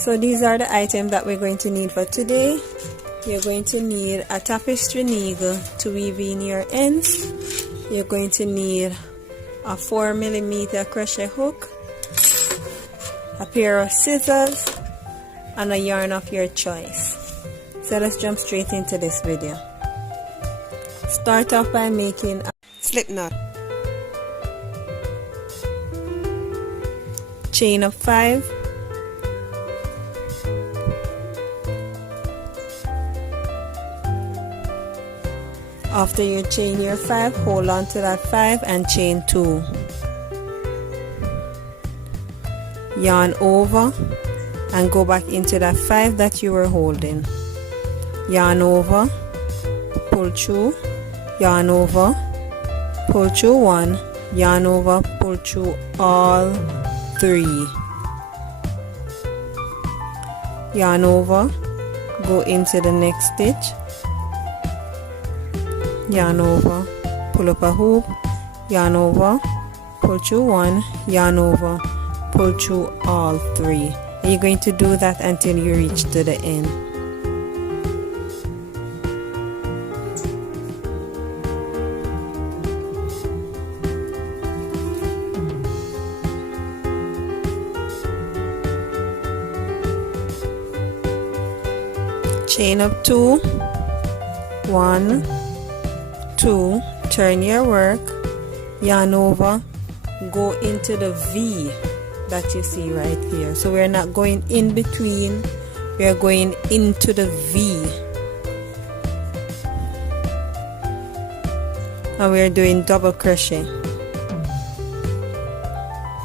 So these are the items that we're going to need for today. You're going to need a tapestry needle to weave in your ends. You're going to need a 4mm crochet hook, a pair of scissors, and a yarn of your choice. So let's jump straight into this video. Start off by making a slip knot. Chain of 5. After you chain your 5, hold on to that 5 and chain 2. Yarn over and go back into that 5 that you were holding. Yarn over, pull through, yarn over, pull through 1, yarn over, pull through all 3. Yarn over, go into the next stitch, yarn over, pull up a hoop, yarn over, pull through 1, yarn over, pull through all 3. And you're going to do that until you reach to the end. Chain up 2, 1, 2, turn your work, yarn over, go into the V that you see right here. So we're not going in between, we're going into the V. And we're doing double crochet.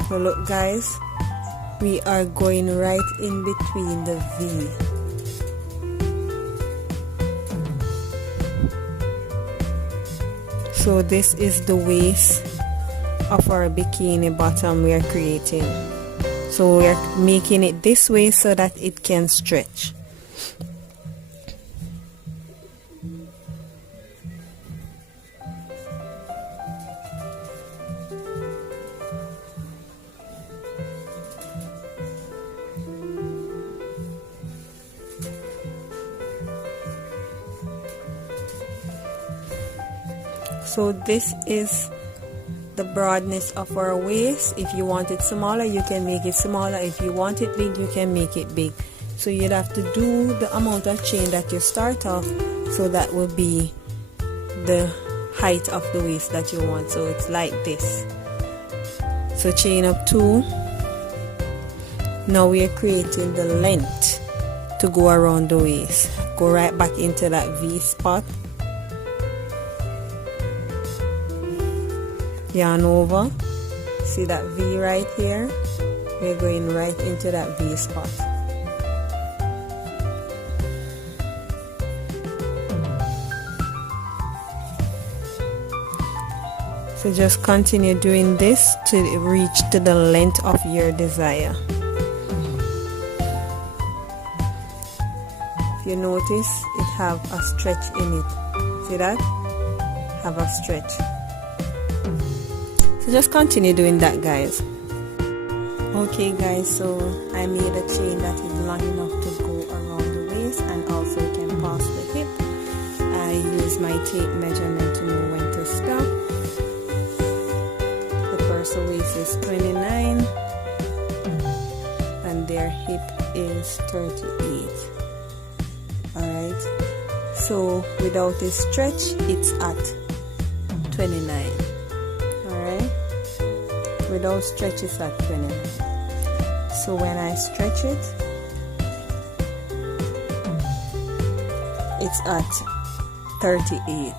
So look guys, we are going right in between the V. So this is the waist of our bikini bottom we are creating. So we are making it this way so that it can stretch. So this is the broadness of our waist. If you want it smaller, you can make it smaller. If you want it big, you can make it big. So you'd have to do the amount of chain that you start off, so that will be the height of the waist that you want. So it's like this. So chain up 2. Now we are creating the length to go around the waist. Go right back into that V spot. Yarn over, see that V right here, we're going right into that V spot. So just continue doing this to reach to the length of your desire. If you notice, it have a stretch in it. See that? Have a stretch. So just continue doing that guys. Okay guys, so I made a chain that is long enough to go around the waist and also can pass the hip. I use my tape measurement to know when to stop. The person's waist is 29 and their hip is 38. Alright, so without a stretch it's at 29. Without stretch it's at 29. So when I stretch it, it's at 38.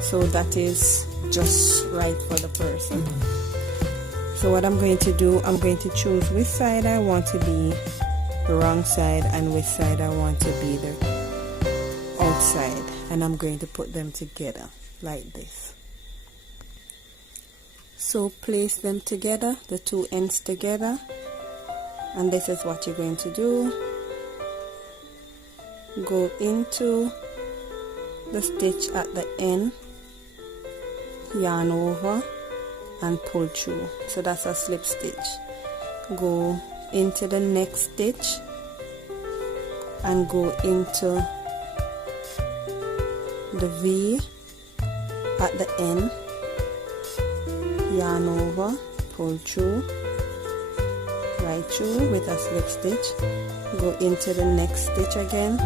So that is just right for the person. So what I'm going to do, I'm going to choose which side I want to be the wrong side and which side I want to be the outside, and I'm going to put them together like this. So place them together, the two ends together, and this is what you're going to do. Go into the stitch at the end, yarn over and pull through. So that's a slip stitch. go into the next stitch and go into the V at the end, yarn over, pull through, right through with a slip stitch, go into the next stitch again,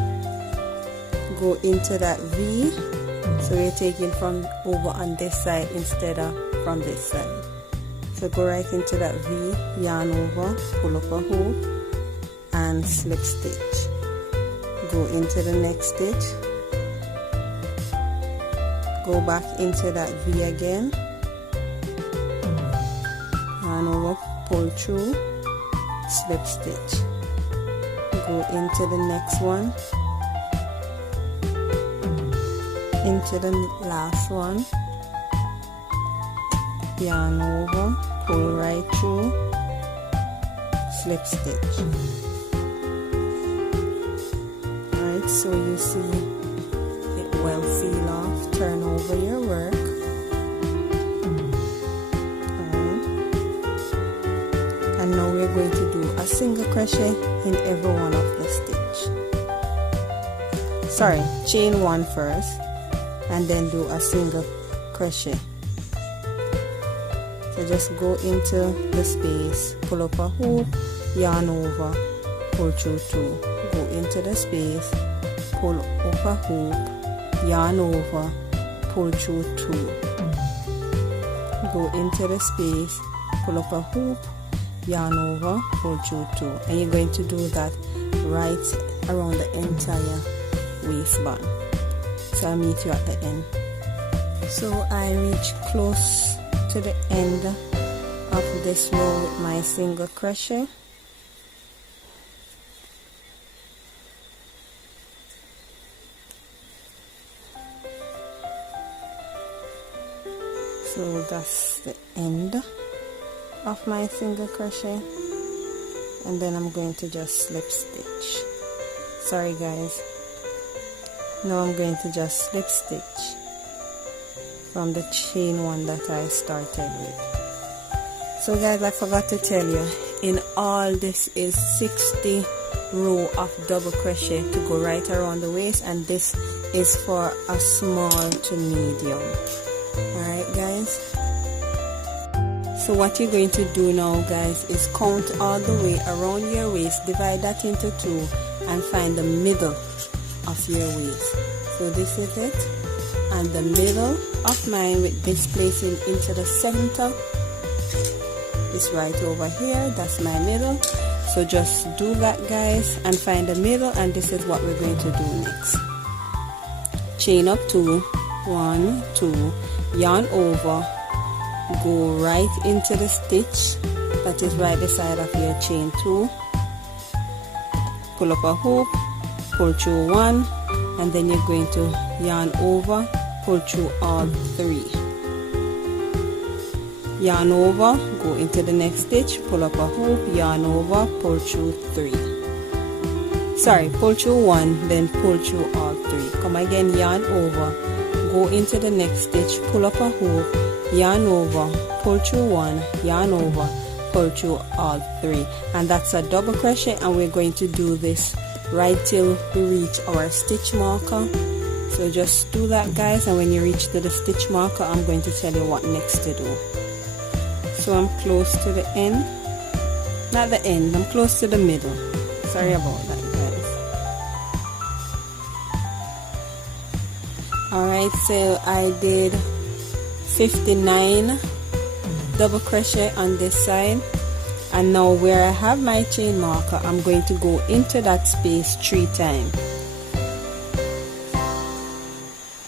go into that V, so we're taking from over on this side instead of from this side. So go right into that V, yarn over, pull up a hoop and slip stitch, go into the next stitch, go back into that V again, yarn over, pull through, slip stitch, go into the next one, into the last one, yarn over, pull right through, slip stitch. Alright, so you see it well seal off, turn over your work. Alright, and now we're going to do a single crochet in every one of the stitch. Sorry, chain one first and then do a single crochet. So just go into the space, pull up a hoop, yarn over, pull through two, go into the space, pull up a hoop, yarn over, pull through two, go into the space, pull up a hoop, yarn over, pull through two, and you're going to do that right around the entire waistband. So I'll meet you at the end. So I reach close to the end of this row with my single crochet. So that's the end of my single crochet, and then I'm going to just slip stitch. Sorry guys. Now I'm going to just slip stitch from the chain one that I started with. So guys, I forgot to tell you, in all this is 60 row of double crochet to go right around the waist, and this is for a small to medium. Alright guys, so what you're going to do now guys is count all the way around your waist, divide that into two and find the middle of your waist. So this is it, and the middle of mine with this placing into the center is right over here. That's my middle. So just do that guys and find the middle, and this is what we're going to do next. Chain up two, 1, 2, yarn over, go right into the stitch that is right beside of your chain two, pull up a hoop, pull through one, and then you're going to yarn over, pull through all three, yarn over, go into the next stitch, pull up a hoop, yarn over, pull through three, sorry, pull through one, then pull through all three, come again, yarn over, go into the next stitch, pull up a hoop, yarn over, pull through one, yarn over, pull through all three, and that's a double crochet, and we're going to do this right till we reach our stitch marker. So just do that guys, and when you reach to the stitch marker, I'm going to tell you what next to do. So I'm close to the end, not the end, I'm close to the middle. Sorry about that guys. Alright, so I did 59 double crochet on this side, and now where I have my chain marker, I'm going to go into that space 3 times.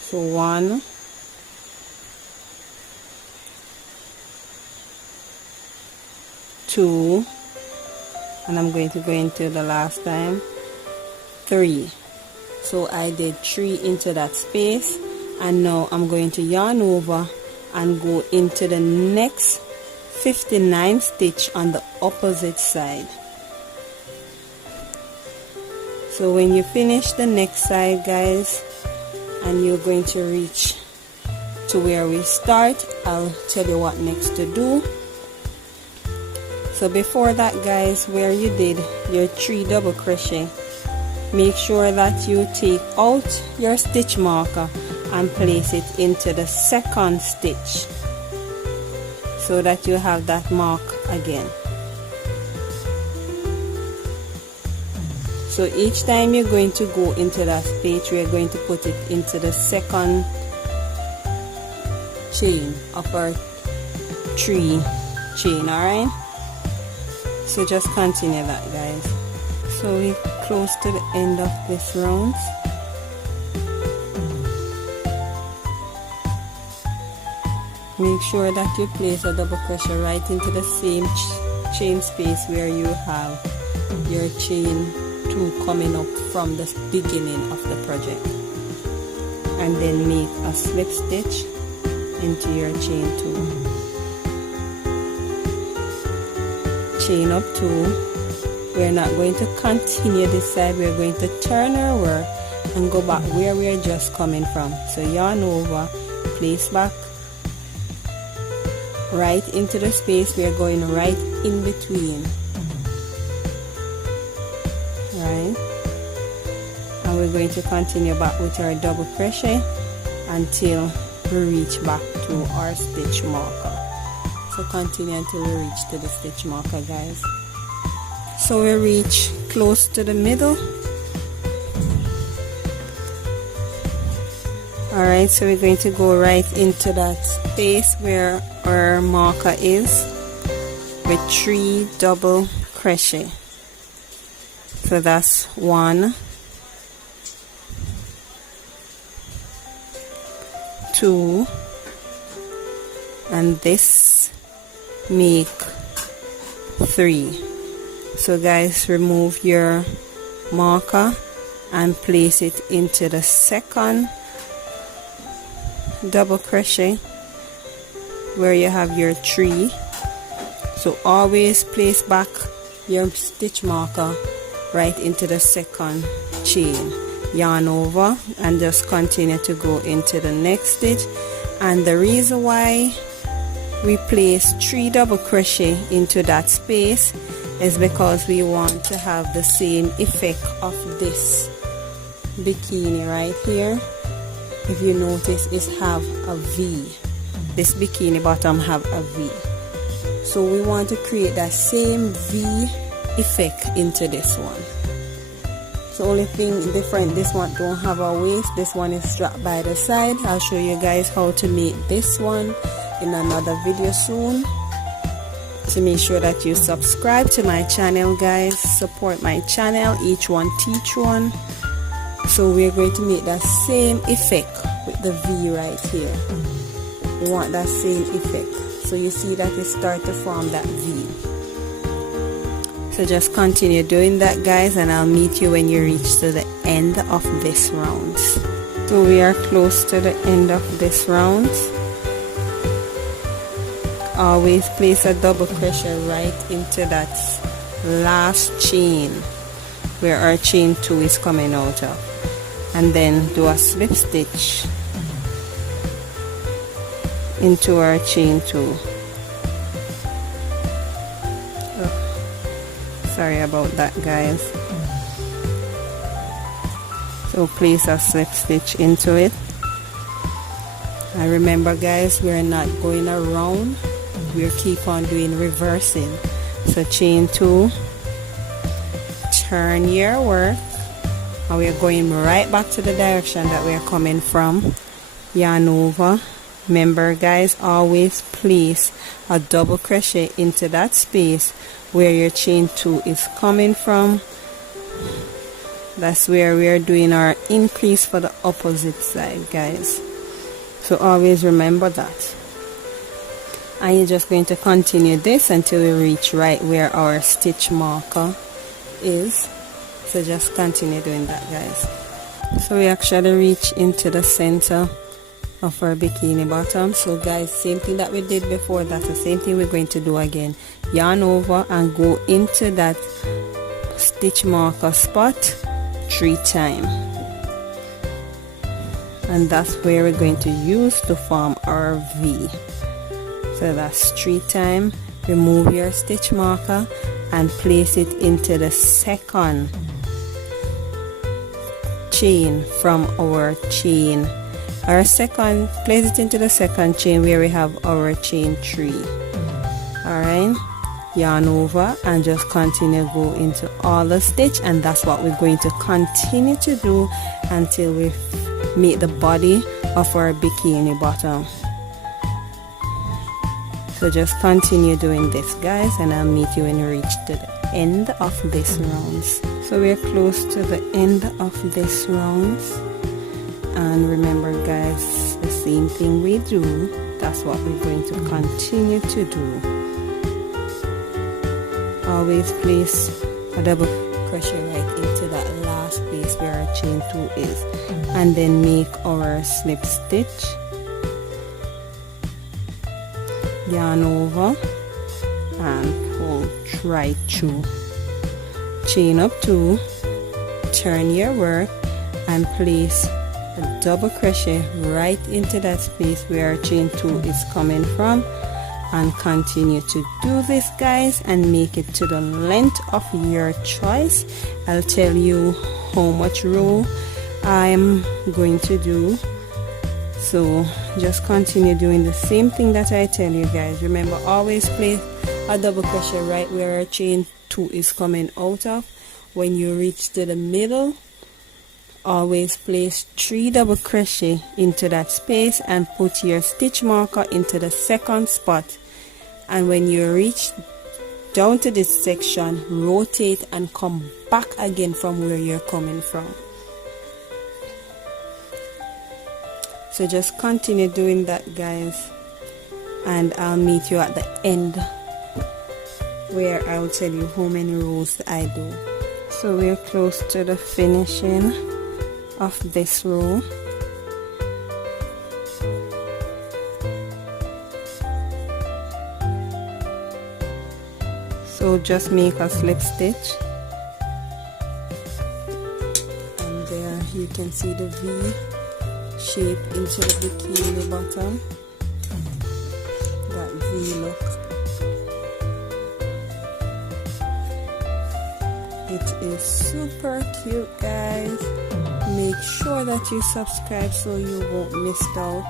So 1, 2, and I'm going to go into the last time 3. So I did 3 into that space, and now I'm going to yarn over and go into the next 59 stitch on the opposite side. So when you finish the next side guys, and you're going to reach to where we start, I'll tell you what next to do. So So before that, guys, where you did your 3 double crochet, make sure that you take out your stitch marker and place it into the second stitch so that you have that mark again. So each time you're going to go into that space, we're going to put it into the second chain of our 3 chain. Alright, so just continue that, guys. So we close to the end of this round. Make sure that you place a double crochet right into the same chain space where you have your chain 2 coming up from the beginning of the project, and then make a slip stitch into your chain 2. Chain up 2. We're not going to continue this side, we're going to turn our work and go back where we're just coming from. So yarn over, place back right into the space, we're going right in between, right, and we're going to continue back with our double crochet until we reach back to our stitch marker. So continue until we reach to the stitch marker, guys. So we reach close to the middle. Alright, so we're going to go right into that space where our marker is with 3 double crochet. So that's 1, 2, and this make 3. So guys, remove your marker and place it into the second double crochet where you have your 3. So always place back your stitch marker right into the second chain, yarn over, and just continue to go into the next stitch. And the reason why we place 3 double crochet into that space is because we want to have the same effect of this bikini right here. If you notice, it have a V. This bikini bottom have a V. So we want to create that same V effect into this one. So only thing different, this one don't have a waist, this one is strapped by the side. I'll show you guys how to make this one in another video soon. So make sure that you subscribe to my channel, guys. Support my channel, each one teach one. So we're going to make that same effect with the V right here. We want that same effect. So you see that it start to form that V. So just continue doing that, guys, and I'll meet you when you reach to the end of this round. So we are close to the end of this round. Always place a double crochet right into that last chain where our chain 2 is coming out of, and then do a slip stitch into our chain 2. Sorry about that, guys. So place a slip stitch into it, and remember, guys, we're not going around, we'll keep on doing reversing. So chain 2, turn your work, and we're going right back to the direction that we're coming from, yarn over. Remember, guys, always place a double crochet into that space where your chain 2 is coming from. That's where we are doing our increase for the opposite side, guys. So always remember that. And you're just going to continue this until we reach right where our stitch marker is. So just continue doing that, guys. So we actually reach into the center of our bikini bottom. So guys, same thing that we did before, that's the same thing we're going to do again. Yarn over and go into that stitch marker spot 3 times, and that's where we're going to use to form our V. So that's 3 times, remove your stitch marker and place it into the second chain from our chain. Place it into the second chain where we have our chain 3. Alright, yarn over and just continue go into all the stitch, and that's what we're going to continue to do until we make the body of our bikini bottom. So just continue doing this, guys, and I'll meet you when you reach to the end of this rounds. So we're close to the end of this rounds, and remember, guys, the same thing we do, that's what we're going to continue to do. Always place a double crochet right into that last place where our chain 2 is, and then make our slip stitch, yarn over and pull right through, chain up 2, turn your work and place a double crochet right into that space where our chain 2 is coming from, and continue to do this, guys, and make it to the length of your choice. I'll tell you how much row I'm going to do, so just continue doing the same thing that I tell you, guys. Remember, always place a double crochet right where our chain 2 is coming out of. When you reach to the middle, always place 3 double crochet into that space and put your stitch marker into the second spot, and when you reach down to this section, rotate and come back again from where you're coming from. So just continue doing that, guys, and I'll meet you at the end where I'll tell you how many rows I do. So we're close to the finishing of this row. So just make a slip stitch, and there you can see the V shape into the bikini bottom, that V look. It is super cute, guys. Make sure that you subscribe so you won't miss out.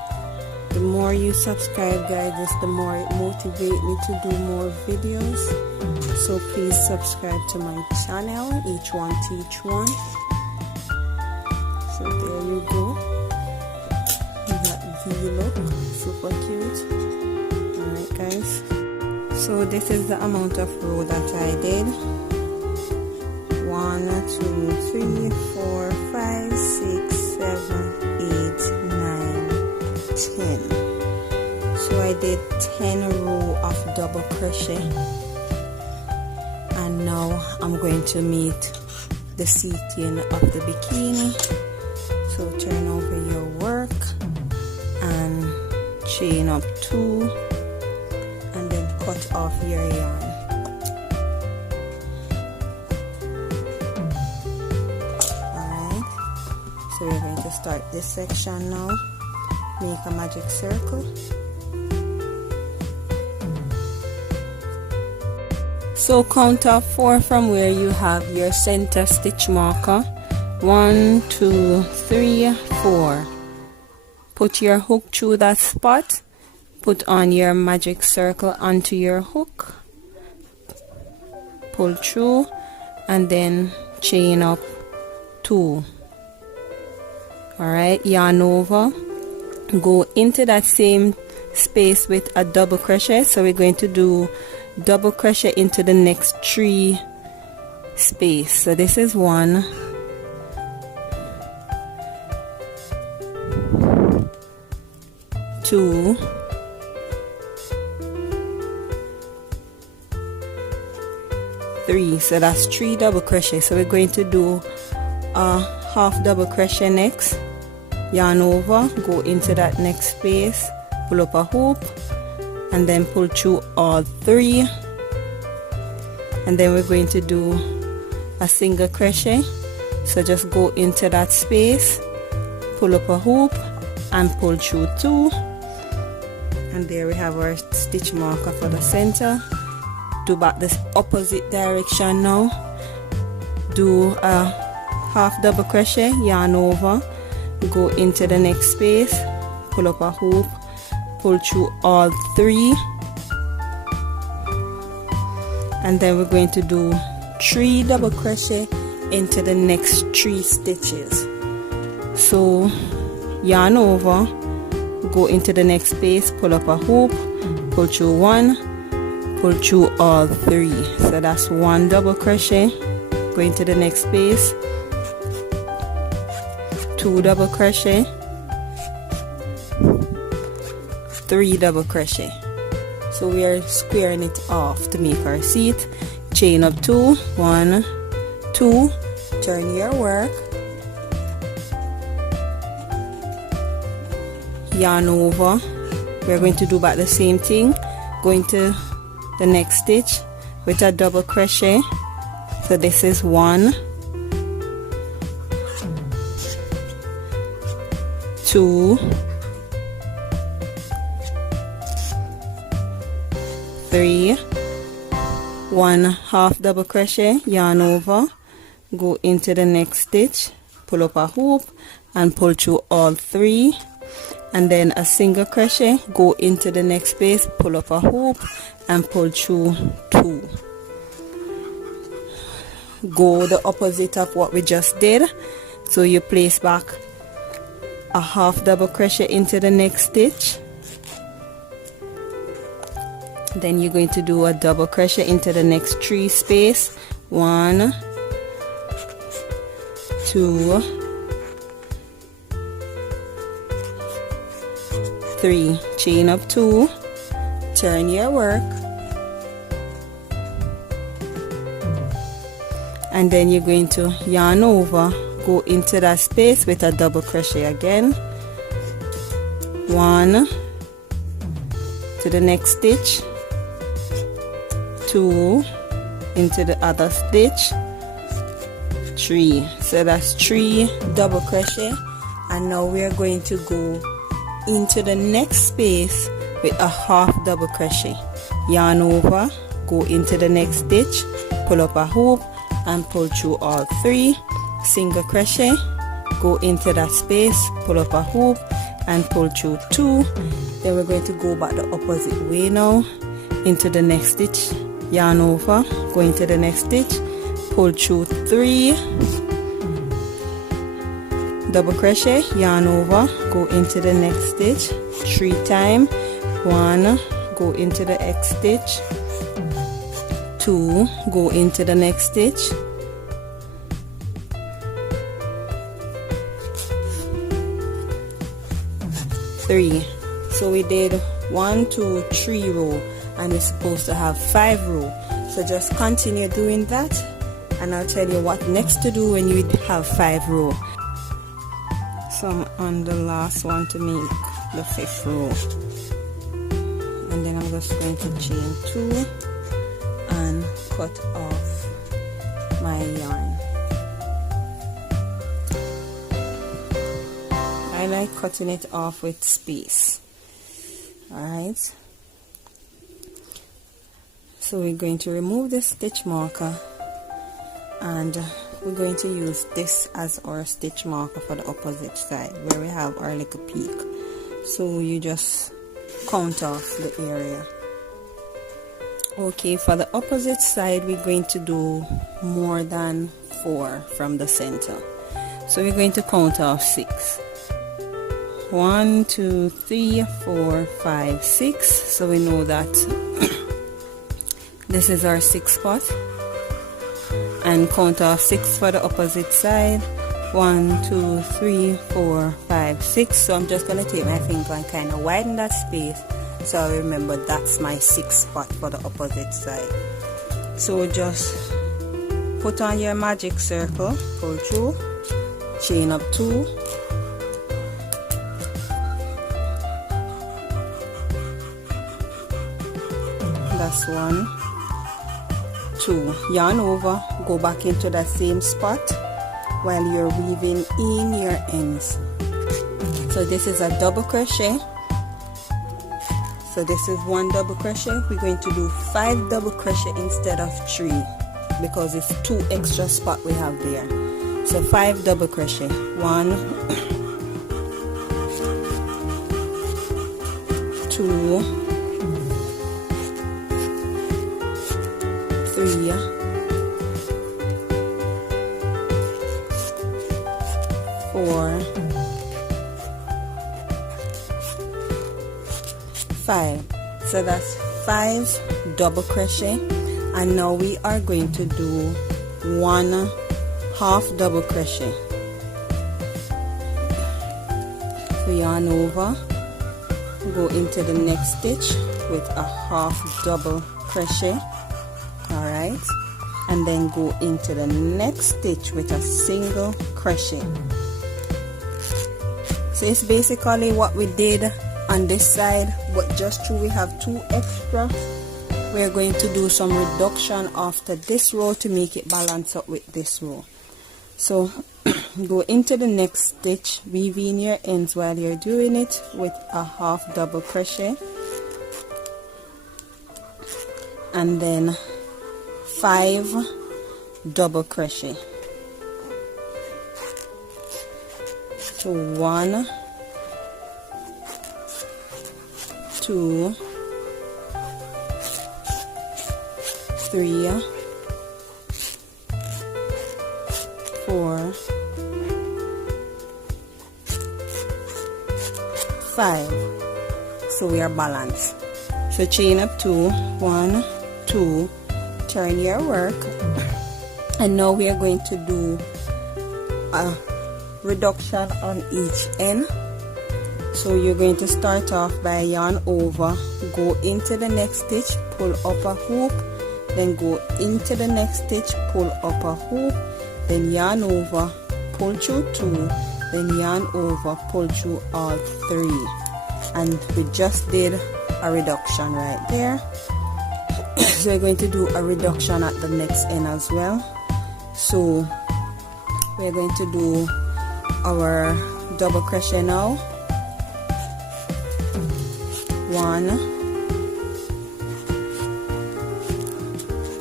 The more you subscribe, guys, the more it motivates me to do more videos. So please subscribe to my channel, Each One Teach One. So there you go. That V look, super cute. Alright, guys. So this is the amount of row that I did. 1, 2, 3, 4, 5, 6, 7, 8, 9, 10. So I did 10 row of double crochet, and now I'm going to meet the sequin of the bikini. So turn over your work and chain up 2, and then cut off your yarn. So we're going to start this section now. Make a magic circle. So count off 4 from where you have your center stitch marker. 1, 2, 3, 4. Put your hook through that spot. Put on your magic circle onto your hook. Pull through and then chain up 2. Alright, yarn over, go into that same space with a double crochet. So we're going to do double crochet into the next 3 space. So this is 1, 2, 3. So that's 3 double crochet. So we're going to do a half double crochet next, yarn over, go into that next space, pull up a hoop, and then pull through all 3, and then we're going to do a single crochet. So just go into that space, pull up a hoop and pull through 2, and there we have our stitch marker for the center. do back this opposite direction now. Do a half double crochet, yarn over, go into the next space, pull up a hoop, pull through all 3, and then we're going to do 3 double crochet into the next 3 stitches. So yarn over, go into the next space, pull up a hoop, pull through 1, pull through all 3. So that's 1 double crochet, go into the next space, 2 double crochet, 3 double crochet. So we are squaring it off to make our seat. Chain up 2, 1, 2, turn your work, yarn over. We're going to do back the same thing, go into the next stitch with a double crochet. So this is 1, 2, 3, 1 half double crochet, yarn over, go into the next stitch, pull up a hoop and pull through all 3, and then a single crochet, go into the next space, pull up a hoop and pull through 2. Go the opposite of what we just did. So you place back a half double crochet into the next stitch, then you're going to do a double crochet into the next 3 space, 1, 2, 3, chain up 2, turn your work, and then you're going to yarn over, go into that space with a double crochet again, 1 to the next stitch, 2 into the other stitch, 3. So that's 3 double crochet, and now we are going to go into the next space with a half double crochet, yarn over, go into the next stitch, pull up a hoop and pull through all 3, single crochet, go into that space, pull up a hoop and pull through 2. Then we're going to go back the opposite way now, into the next stitch, yarn over, go into the next stitch, pull through 3, double crochet, yarn over, go into the next stitch 3 times, 1, go into the next stitch, 2, go into the next stitch, 3. So we did 1, 2, 3 row, and we're supposed to have 5 row. So just continue doing that, and I'll tell you what next to do when you have 5 row. So I'm on the last one to make the 5th row, and then I'm just going to chain 2 and cut off my yarn. I like cutting it off with space. Alright, so we're going to remove the stitch marker, and we're going to use this as our stitch marker for the opposite side where we have our little peak. So you just count off the area. Okay, for the opposite side we're going to do more than 4 from the center. So we're going to count off 6. 1, 2, 3, 4, 5, 6. So we know that this is our 6th spot, and count off 6 for the opposite side. 1, 2, 3, 4, 5, 6. So I'm just going to take my finger and kind of widen that space so I remember that's my 6th spot for the opposite side. So just put on your magic circle, pull through, chain up 2, that's 1, 2, yarn over, go back into that same spot while you're weaving in your ends. So this is a double crochet, So this is 1 double crochet. We're going to do 5 double crochet instead of 3 because it's 2 extra spot we have there. So 5 double crochet. 1, 2, 3, 4, 5. So that's 5 double crochet, and now we are going to do 1 half double crochet. So yarn over, go into the next stitch with a half double crochet, alright, and then go into the next stitch with a single crochet. So it's basically what we did on this side, but just through we have 2 extra. We're going to do some reduction after this row to make it balance up with this row. So go into the next stitch, weave in your ends while you're doing it with a half double crochet, and then 5 double crochet. So 1, 2, 3, 4, 5. So we are balanced. So chain up 2, 1, 2, turn your work, and now we are going to do a reduction on each end. So you're going to start off by yarn over, go into the next stitch, pull up a hoop, then go into the next stitch, pull up a hoop, then yarn over, pull through 2, then yarn over, pull through all 3, and we just did a reduction right there. So we're going to do a reduction at the next end as well. So we're going to do our double crochet now. 1,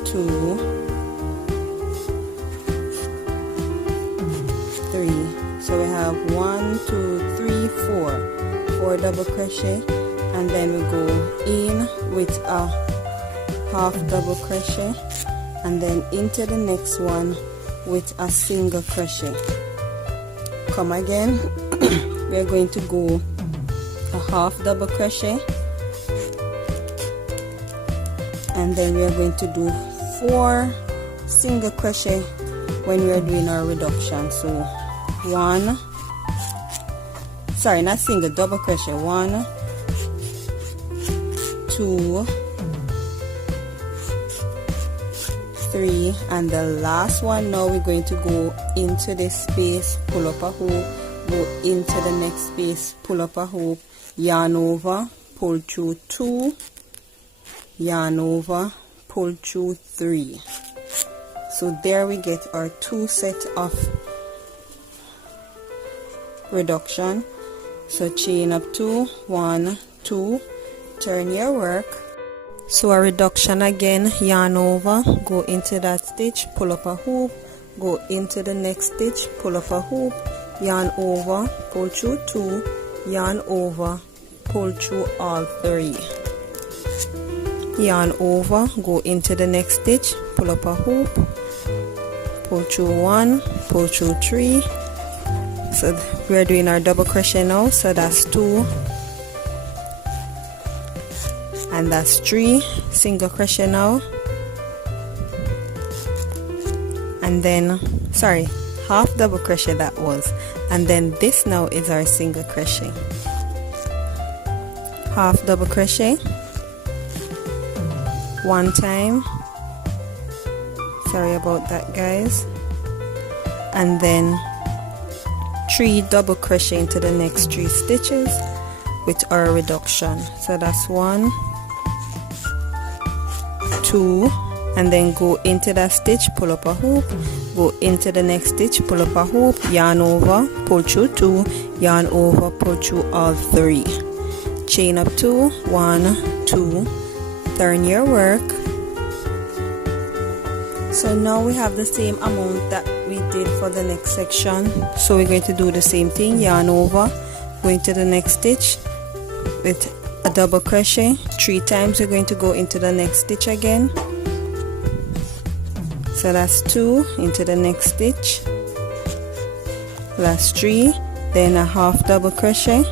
2, 3. So we have 1, 2, 3, 4 double crochet, and then we go in with a half double crochet, and then into the next one with a single crochet. Come again. We're going to go a half double crochet, and then we are going to do 4 single crochet when we are doing our reduction. So 1, sorry, not single, double crochet. 1, 2, 3, and the last one. Now we're going to go into this space, pull up a hoop, go into the next space, pull up a hoop, yarn over, pull through 2, yarn over, pull through 3. So there we get our 2 set of reduction. So chain up 2, 1, 2, turn your work. So a reduction again, yarn over, go into that stitch, pull up a hoop, go into the next stitch, pull up a hoop, yarn over, pull through 2, yarn over, pull through all 3. Yarn over, go into the next stitch, pull up a hoop, pull through 1, pull through 3. So we're doing our double crochet now, so that's 2, and that's 3 single crochet now, and then, sorry, half double crochet that was, and then this now is our single crochet. Half double crochet, 1 time, sorry about that guys, and then 3 double crochet into the next 3 stitches with our reduction. So that's 1, 2, and then go into that stitch, pull up a hoop, go into the next stitch, pull up a hoop, yarn over, pull through 2, yarn over, pull through all 3. chain up 2, 1, 2, turn your work. So now we have the same amount that we did for the next section, so we're going to do the same thing. Yarn over, go into the next stitch with a double crochet 3 times. We're going to go into the next stitch again, so that's 2 into the next stitch, that's 3, then a half double crochet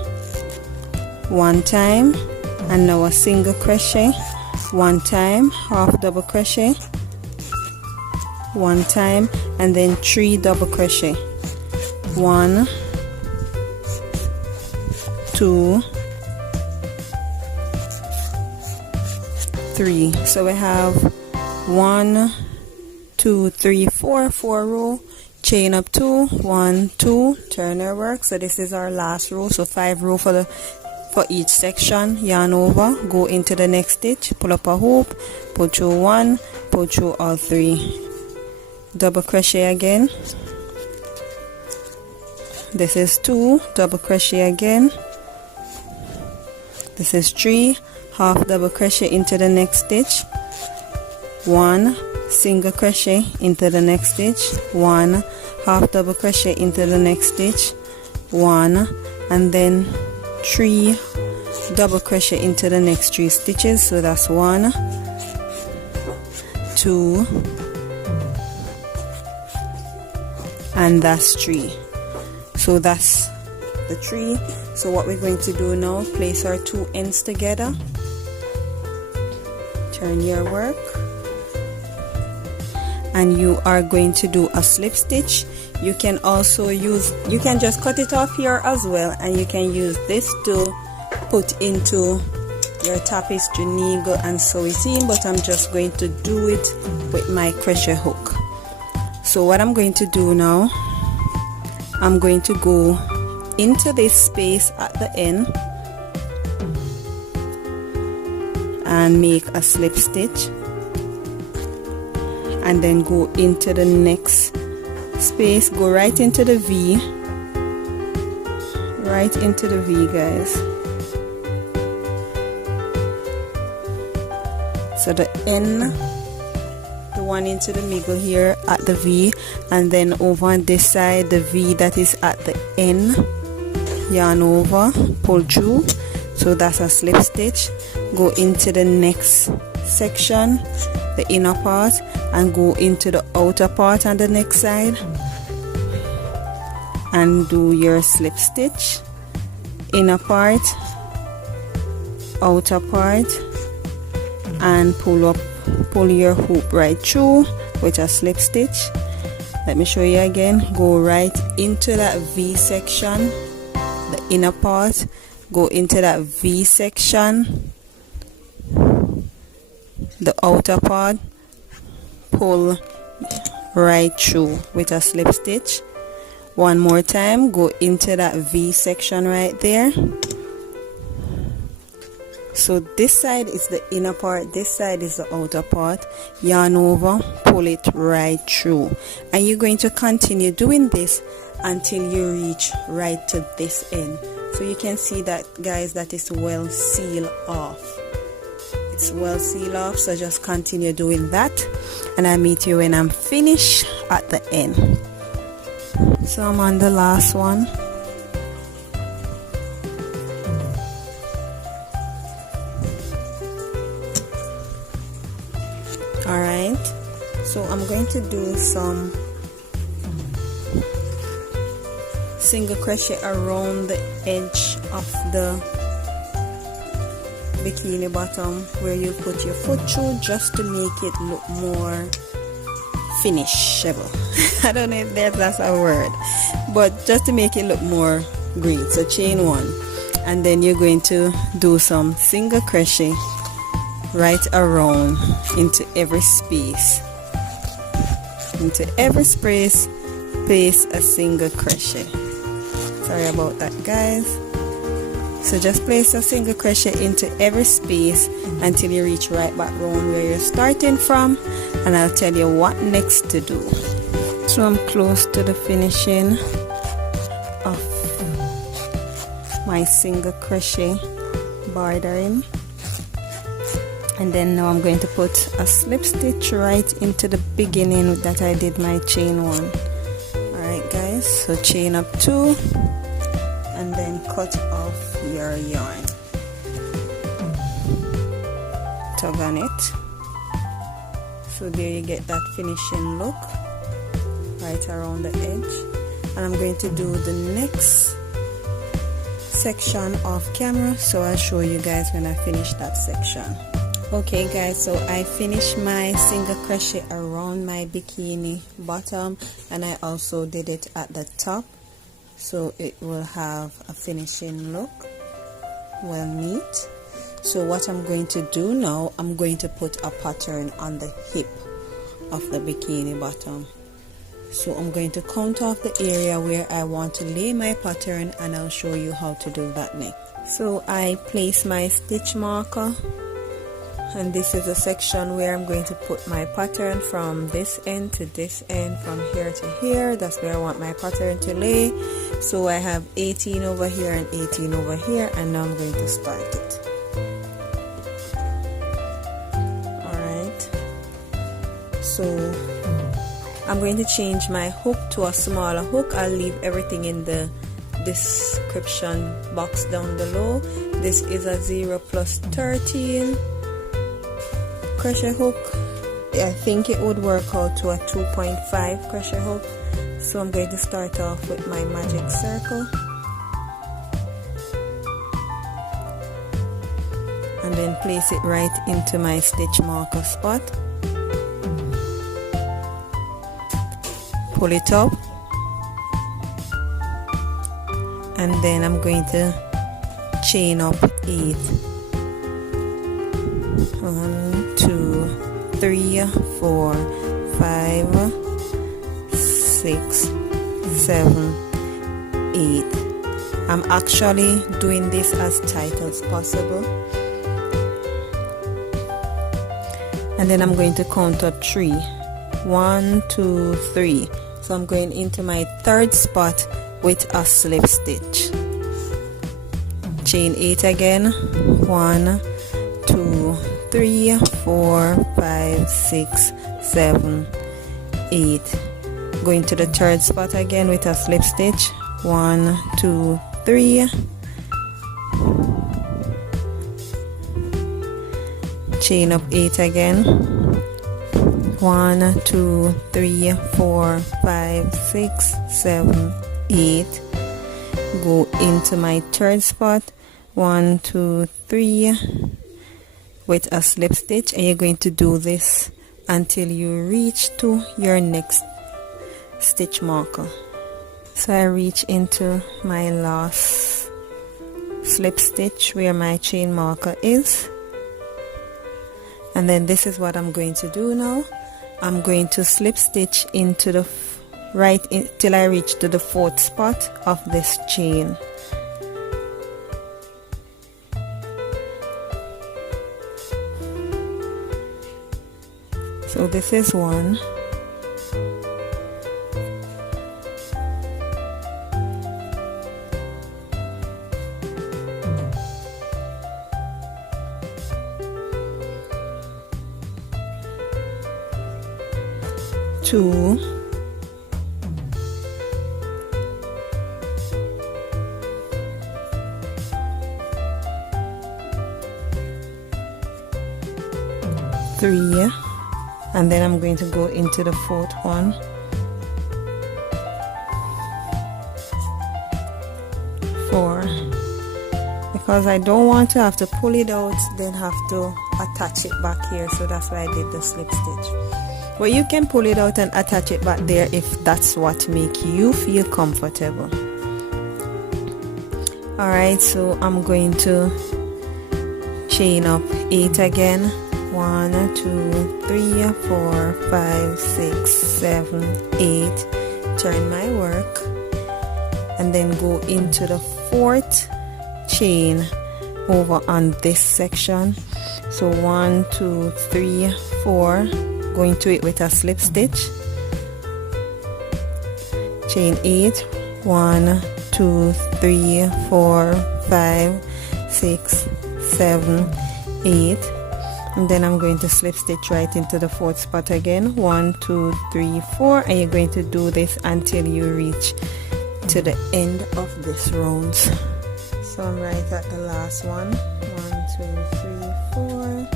1 time, and now a single crochet 1 time, half double crochet 1 time, and then 3 double crochet, 1, 2, 3. So we have 1, 2, 3, 4 row, chain up 2, 1, 2, turn our work. So this is our last row, so 5 row for each section. Yarn over, go into the next stitch, pull up a hoop, pull through 1, pull through all 3, double crochet again, this is 2, double crochet again, this is 3, half double crochet into the next stitch, 1, single crochet into the next stitch, 1, half double crochet into the next stitch, 1, and then 3 double crochet into the next 3 stitches. So that's 1, 2, and that's 3. So that's the 3. So what we're going to do now, place our 2 ends together, turn your work, and you are going to do a slip stitch. You can also use, you can just cut it off here as well, and you can use this to put into your tapestry needle and sew it in, but I'm just going to do it with my crochet hook. So what I'm going to do now, I'm going to go into this space at the end and make a slip stitch, and then go into the next space, go right into the V, right into the V, guys. So the N, the one into the middle here at the V, and then over on this side the V that is at the N, yarn over, pull through, so that's a slip stitch. Go into the next section, the inner part, and go into the outer part on the next side and do your slip stitch, inner part, outer part, and pull your hoop right through with a slip stitch. Let me show you again. Go right into that V section, the inner part, go into that V section, the outer part, pull right through with a slip stitch. One more time, go into that V section right there. So this side is the inner part, this side is the outer part. Yarn over, pull it right through, and you're going to continue doing this until you reach right to this end. So you can see that, guys, that is well sealed off. It's well sealed off, so just continue doing that, and I'll meet you when I'm finished at the end. So I'm on the last one. Alright, so I'm going to do some single crochet around the edge of the bikini bottom where you put your foot through, just to make it look more finishable. I don't know if that's a word, but just to make it look more great. So chain 1, and then you're going to do some single crochet right around into every space. Into every space, place a single crochet. Sorry about that, guys. So just place a single crochet into every space until you reach right back round where you're starting from, and I'll tell you what next to do. So I'm close to the finishing of my single crochet bordering. And then now I'm going to put a slip stitch right into the beginning that I did my chain 1. Alright guys, so chain up 2 and then cut off your yarn. Tug on it. So there you get that finishing look right around the edge. And I'm going to do the next section off camera, so I'll show you guys when I finish that section. Okay guys, so I finished my single crochet around my bikini bottom, and I also did it at the top, so it will have a finishing look, well neat. So what I'm going to do now, I'm going to put a pattern on the hip of the bikini bottom. So I'm going to count off the area where I want to lay my pattern, and I'll show you how to do that next. So I place my stitch marker, and this is a section where I'm going to put my pattern from this end to this end, from here to here. That's where I want my pattern to lay. So I have 18 over here and 18 over here, and now I'm going to start it. Alright, so I'm going to change my hook to a smaller hook. I'll leave everything in the description box down below. This is a 0 plus 13 crochet hook. I think it would work out to a 2.5 crochet hook. So I'm going to start off with my magic circle and then place it right into my stitch marker spot. Pull it up, and then I'm going to chain up 8. 1, 2, 3, 4, 5, 6, 7, 8. I'm actually doing this as tight as possible, and then I'm going to count up 3. 1, 2, 3. So I'm going into my third spot with a slip stitch. Chain 8 again. 1, 2, 3, 4, 5, 6, 7, 8. Going to the third spot again with a slip stitch. 1, 2, 3. Chain up 8 again. 1, 2, 3, 4, 5, 6, 7, 8. Go into my third spot. 1, 2, 3 with a slip stitch, and you're going to do this until you reach to your next stitch marker. So I reach into my last slip stitch where my chain marker is, and then this is what I'm going to do now. I'm going to slip stitch into the till I reach to the 4th spot of this chain. So this is 1. Two, 3, and then I'm going to go into the 4th one. 4, because I don't want to have to pull it out then have to attach it back here, so that's why I did the slip stitch. Well, you can pull it out and attach it back there if that's what makes you feel comfortable. Alright, so I'm going to chain up 8 again. 1, 2, 3, 4, 5, 6, 7, 8. Turn my work, and then go into the 4th chain over on this section. So 1, 2, 3, 4. Go into it with a slip stitch. Chain 8. 1, 2, 3, 4, 5, 6, 7, 8, and then I'm going to slip stitch right into the 4th spot again. 1, 2, 3, 4, and you're going to do this until you reach to the end of this round. So I'm right at the last one. 1, 2, 3, 4.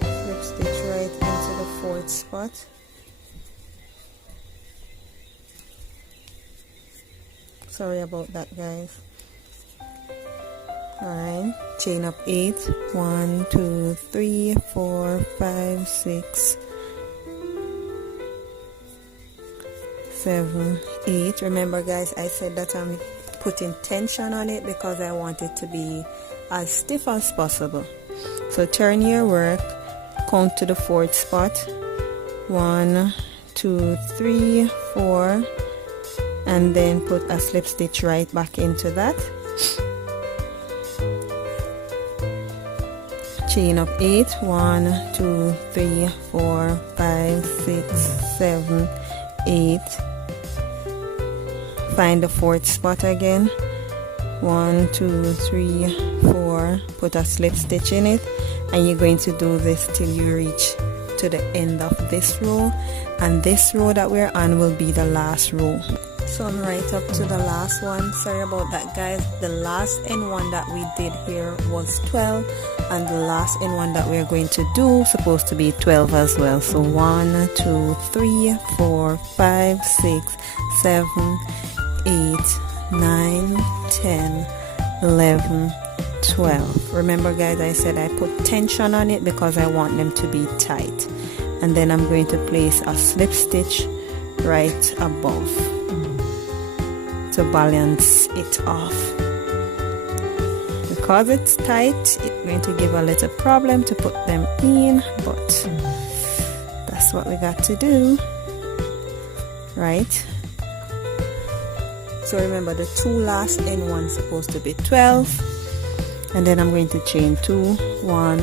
Slip stitch right into the 4th spot. Sorry about that, guys. Alright, chain up 8. 1, 2, 3, 4, 5, 6, 7, 8. Remember, guys, I said that I'm putting tension on it because I want it to be as stiff as possible. So turn your work, count to the 4th spot. 1, 2, 3, 4, and then put a slip stitch right back into that. Chain up 8. 1, 2, 3, 4, 5, 6, 7, 8. Find the 4th spot again. 1, 2, 3, 4. Put a slip stitch in it, and you're going to do this till you reach to the end of this row, and this row that we're on will be the last row. So I'm right up to the last one. Sorry about that, guys. The last end one that we did here was 12, and the last end one that we're going to do supposed to be 12 as well. So 1, 2, 3, 4, 5, 6, 7, 8, 9, 10, 11, 12. Remember, guys, I said I put tension on it because I want them to be tight. And then I'm going to place a slip stitch right above to balance it off. Because it's tight, it's going to give a little problem to put them in, but that's what we got to do, right? So remember, the 2 last end ones supposed to be 12, and then I'm going to chain 2, 1,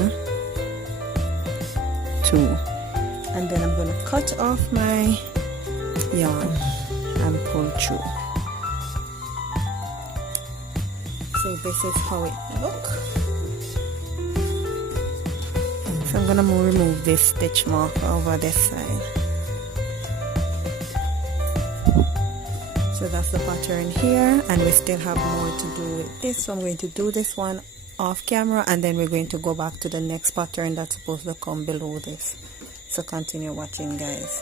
2, and then I'm going to cut off my yarn and pull through. So this is how it looks. So I'm going to remove this stitch marker over this side. So that's the pattern here, and we still have more to do with this. So I'm going to do this one off camera, and then we're going to go back to the next pattern that's supposed to come below this. So continue watching, guys.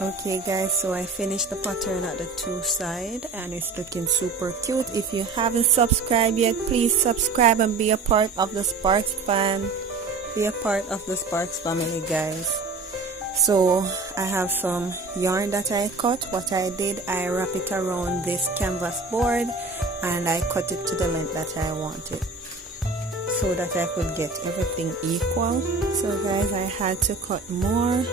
Okay, guys, so I finished the pattern at the 2 side, and it's looking super cute. If you haven't subscribed yet, please subscribe and be a part of the Sparks fan. Be a part of the Sparks family, guys. So I have some yarn that I cut. What I did, I wrap it around this canvas board, and I cut it to the length that I wanted, so that I could get everything equal. So guys, I had to cut more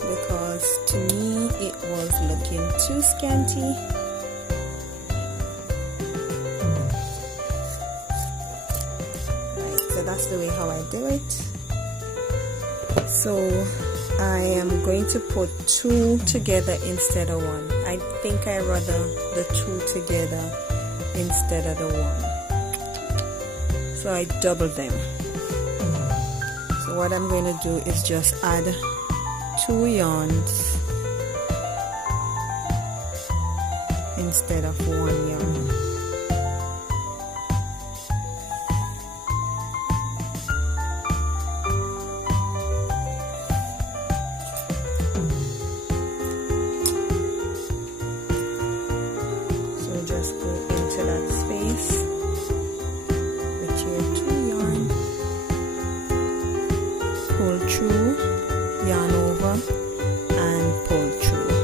because to me it was looking too scanty. Right, so that's the way how I do it. So I am going to put 2 together instead of 1. I think I rather the 2 together instead of the 1. So I double them. So what I'm going to do is just add 2 yarns instead of 1 yarn. So just go into that space with your 2 yarn, pull through, yarn over, and pull through,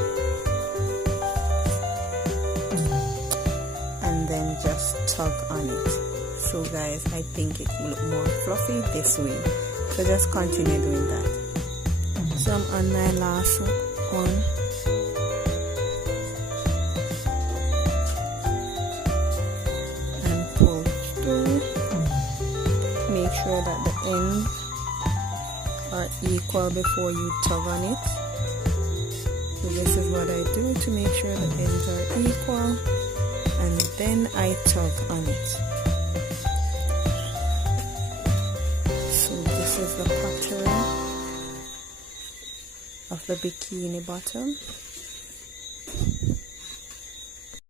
and then just tug on it. So guys, I think it will look more fluffy this way, so just continue doing that. So I'm on my last one, and pull through. Make sure that the ends are equal before you tug on it. So this is what I do to make sure the ends are equal, and then I tug on it. the pattern of the bikini bottom.